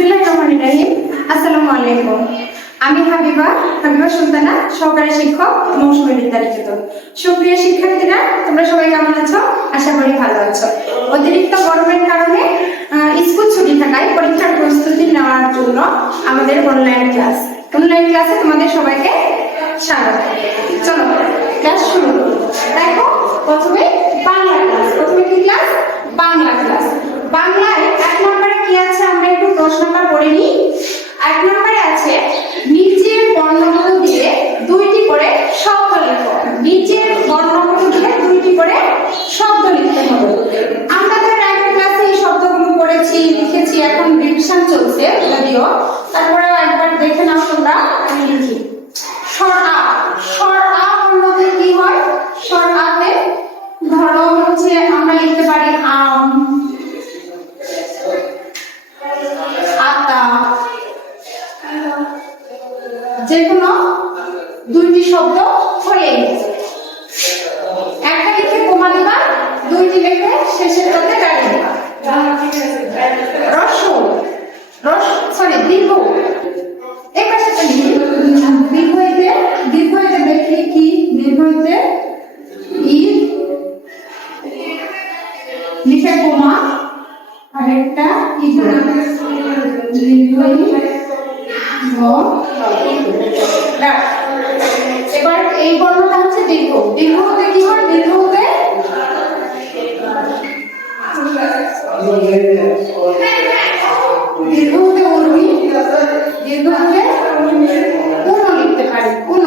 বিসমিল্লাহিররহমানিররহিম। আসসালামু আলাইকুম। আমি হাবিবা সুলতানা, সহকারী শিক্ষক, মৌসুমী বিদ্যালয়। সুপ্রিয় শিক্ষার্থীরা, তোমরা সবাই কেমন আছো? আশা করি ভালো আছো। অতিরিক্ত গরমের কারণে স্কুল ছুটি থাকায় পরীক্ষার প্রস্তুতি নেওয়ার জন্য আমাদের অনলাইন ক্লাসে তোমাদের সবাইকে স্বাগত। চলো ক্লাস শুরু করি। দেখো, প্রথমে বাংলা ক্লাস। প্রথমে কি ক্লাস? বাংলা ক্লাস। বাংলায় 1 নম্বরে কি আছে আমরা একটু প্রশ্নটা পড়ে নিই। 1 নম্বরে আছে নিচের বর্ণগুলো দিয়ে 2টি করে শব্দ লিখো। নিচের বর্ণগুলো দিয়ে 2টি করে শব্দ লিখতে হবে। আমরা তো এর ক্লাসে এই শব্দগুলো পড়েছি, লিখেছি, এখন রিভিশন চলছে যদিও, তারপরেও একবার দেখে নাও তোমরা। আমি লিখি স্বর আ। স্বর আ বর্ণতে কি হয়? স্বর আতে ধরো হচ্ছে আমরা লিখতে পারি আম, আতা, যেকোনো 2টি শব্দ হলেই একটা লিখে কমা দিবা, 2টি লিখে শেষেরটাতে গাড়ি দিবা। রস্য, দীর্ঘ। এই পাশেটা লিখি দীর্ঘইতে দেখি কি? দীর্ঘইতে ই লিখে কমা, আরেকটা ই এবার এই বর্ণটা হচ্ছে দীর্ঘ। দীর্ঘ হতে কি হয়? দীর্ঘ হতে উর্মি, দীর্ঘ হতে উন লিখতে পারি। উন,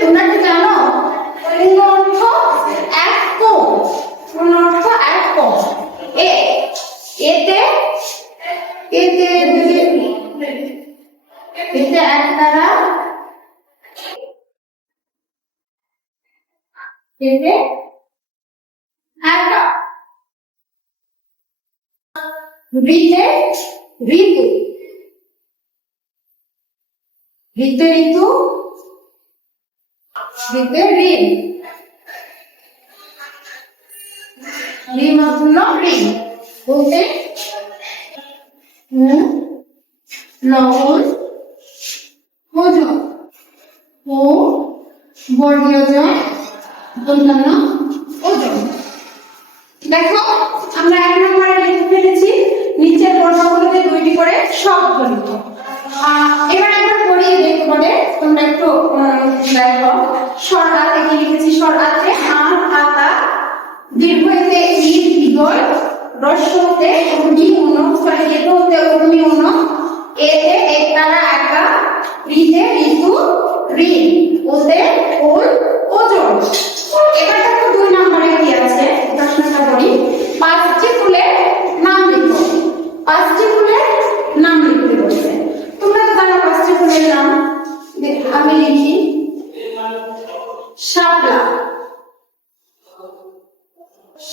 তোমরা কি জানো উন অর্থ এক কোণ? উন অর্থ এক কোণ। এতে এক দ্বারা, এতে একা। ঋতে ঋতু, ঋতে ঋতু, ঋতে ঋণ, ঋণ অর্থ ঋণ। বলতে লবণ, ওজন ও বর্গীয় জ অন্যান্য ওজন। দেখো, আমরা 1 নম্বরে লিখে ফেলেছি নিচের বর্ণগুলোতে 2টি করে শব্দ লিখো। এবার একবার পড়িয়ে দেখো বলে তোমরা একটু দেখো। স্বর আতে কি লিখেছি? স্বর আতে আম, আতা, দীর্ঘইতে ঈদ, ঈদল, রস্যতে উর্মি, উন, দীর্ঘতে উর্মি, উন, এতে এক দ্বারা একা, ঋতে ঋতু, ঋণ, ওতে ওল, ওজন। এবার দেখো 2 নম্বরে কি আছে, প্রশ্নটা করি। 5টি ফুলের নাম লিখো। 5টি ফুলের নাম লিখতে বলছে। তোমরা তো জানো 5টি ফুলের নাম। আমি লিখি শাপলা।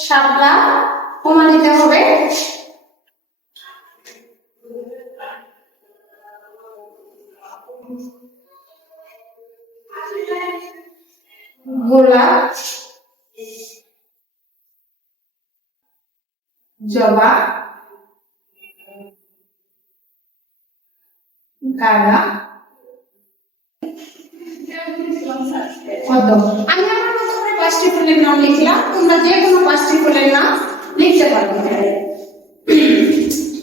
শাপলা কমা দিতে হবে। গোলাপ, জবা, গাঁদা, পদ্ম। আমি আমার মতো করে 5টি ফুলের নাম লিখলাম, তোমরা যে কোনো 5টি ফুলের নাম লিখতে পারবে।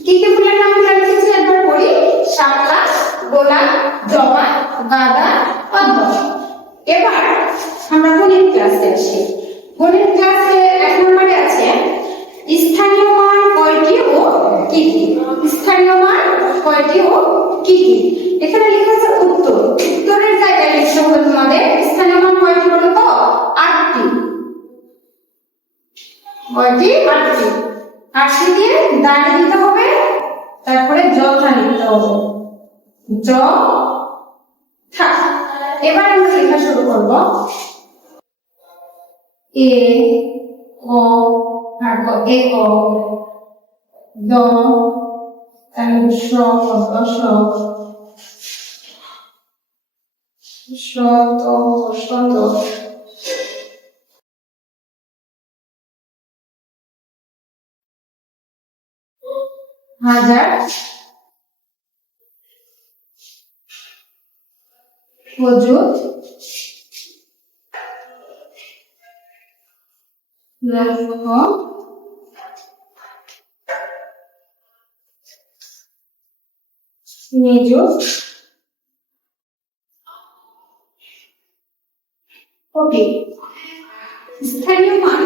কি কি ফুলের নাম লিখেছি একবার পড়ি। শাপলা, গোলাপ, জবা, গাঁদা, পদ্ম। এবার আমরা গণিত ক্লাসে আসি। গণিত ক্লাসে 1 নম্বরে আছে স্থানীয় মান কয়টি ও কি কি? স্থানীয় মান কয়টি ও কি কি? এখানে লেখা আছে উত্তর। উত্তরের জায়গায় লিখতে হবে তোমাদের স্থানীয় মান কয়টি বলো তো? 8টি। কয়টি? 8টি। 8টি দিয়ে দাঁড়িয়ে দিতে হবে, তারপরে যথা লিখতে হবে। যথা। এবার আমরা লেখা শুরু করব। এ ক, তারপর একক, দ, তারপর শ, শত, হাজার, ওজুদ লক্ষ্য নিযুত ওকে স্থানীয় মান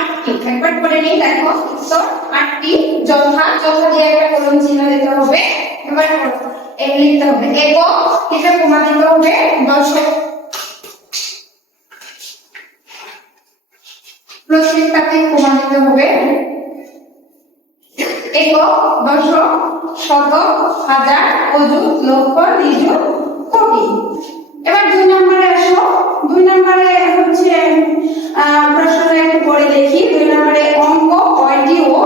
8টি একবার করে নিই দেখো তো 8টি যথা যথা দিয়ে একটা কলম চিহ্ন দিতে হবে এবার লিখতে হবে একক এটা কমা দিতে হবে দশক প্রত্যেকটাতে কমা দিতে হবে একক দশক শতক হাজার অযুত লক্ষ নিযুত কোটি এবার 2 নম্বরে আসো 2 নম্বরে হচ্ছে প্রশ্নটা একটু পড়ে দেখি 2 নম্বরে অঙ্ক কয়টি ও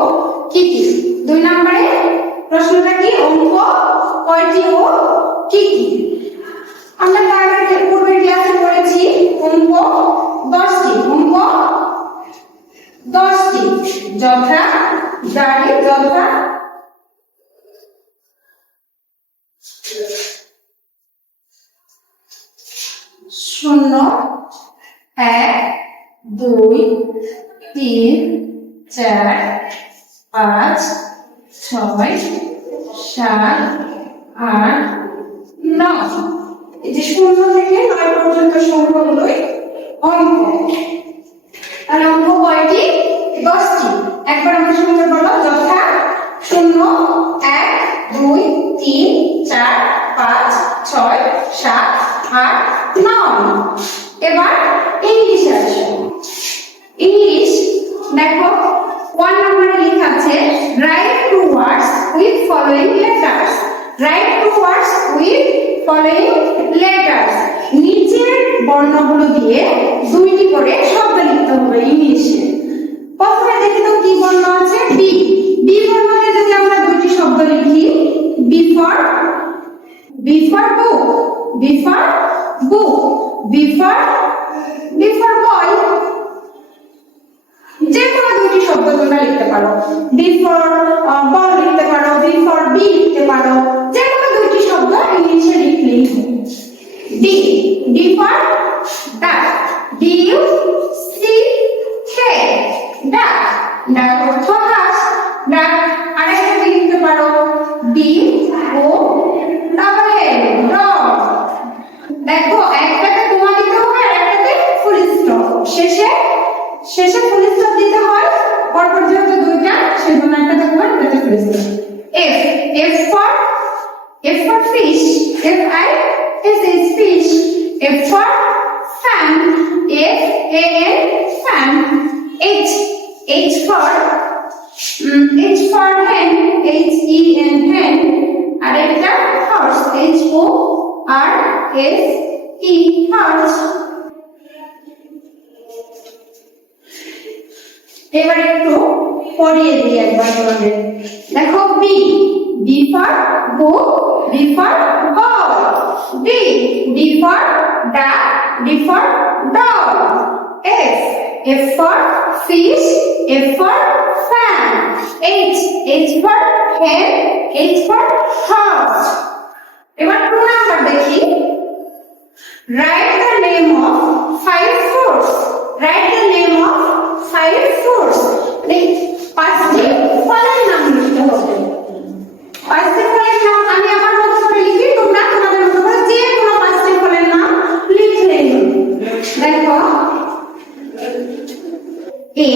কি কি 2 নম্বরে প্রশ্নটা কি অঙ্ক কয়টি ও কি কি আমরা তার আগে পূর্বের ক্লাসে পড়েছি অঙ্ক 10টি অঙ্ক 10টি যথা জারি যথা শূন্য 1 2 3 4 5 6 7 8 9 এই যে 0 থেকে 9 পর্যন্ত সংখ্যাগুলোই অঙ্ক আর অঙ্ক কয়টি 10টি একবার আমরা শুনতে বলো যথা 0 1 2 3 4 5 6 7 8 9 এবার ইংলিশে আসো ইংলিশ দেখো 1 নম্বরে লেখা আছে write two words with following letters write two words with following letters নিচের বর্ণগুলো দিয়ে 2টি করে শব্দ লিখতে হবে ইংলিশে প্রথমে দেখি তো কি বর্ণ আছে বি বি বর্ণতে যদি আমরা 2টি শব্দ লিখি B for book B for boy যে কোনো 2টি শব্দ তোমরা লিখতে পারো বি ফর বল লিখতে পারো বি ফর বি লিখতে পারো যে কোনো 2টি শব্দ ইংলিশে লিখলেই ডি ফর ডাক ডি ইউ সি কে ডাক ডাক অর্থ হাঁস ডাক আরেকটা লিখতে পারো D O double L dog দেখো একটাতে কমা দিতে হবে আর একটাতে ফুল স্টপ শেষে ফুল স্টপ দিতে হয় পরপর যেহেতু 2টা সেজন্য একটাতে কমা একটাতে full stop F for fish F I S H fish F for fan F A N fan H for hen H E N hen আর একটা horse H O R S E horse এবার একটু পড়িয়ে দিই একবার তোমাদের দেখো B for book B for ball D for duck D for dog F for fish F for fan H for hen H for horse এবার 2 number দেখি write the name of 5 fruits write the name of 5 fruits like 5টি ফলের নাম লিখতে হবে 5টি ফলের নাম আমি আমার মতো করে লিখি তোমরা তোমাদের মতো করে যে কোনো 5টি ফলের নাম লিখলেই হবে দেখো A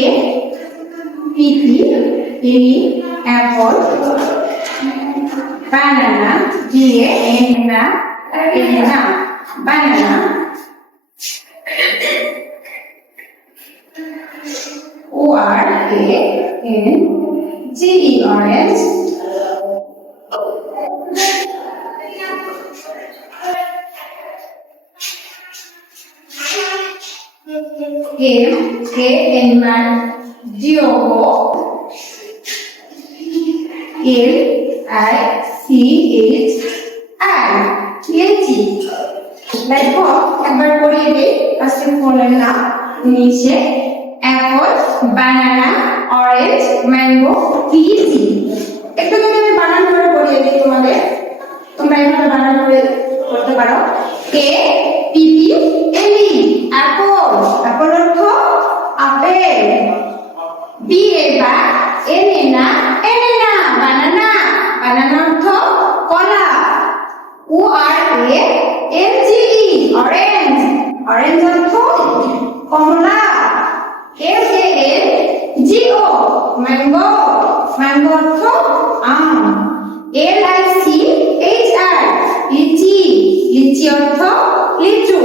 apple banana banana orange animal diogo লিচি দেখো একবার পড়িয়ে দিই আজকে ফলের নাম নিচে অ্যাপল বানানা অরেঞ্জ ম্যাঙ্গো লিচি একটু যদি আমি বানান করে পড়িয়ে দিই তোমাদের তোমরা এভাবে বানান করে করতে পারো বি এ বা এনেনা এনেনা বানানা বানানা অর্থ কলা O R A N G E orange orange অর্থ কমলা M A N G O mango mango অর্থ আম L I C H R litchi litchi অর্থ লিচু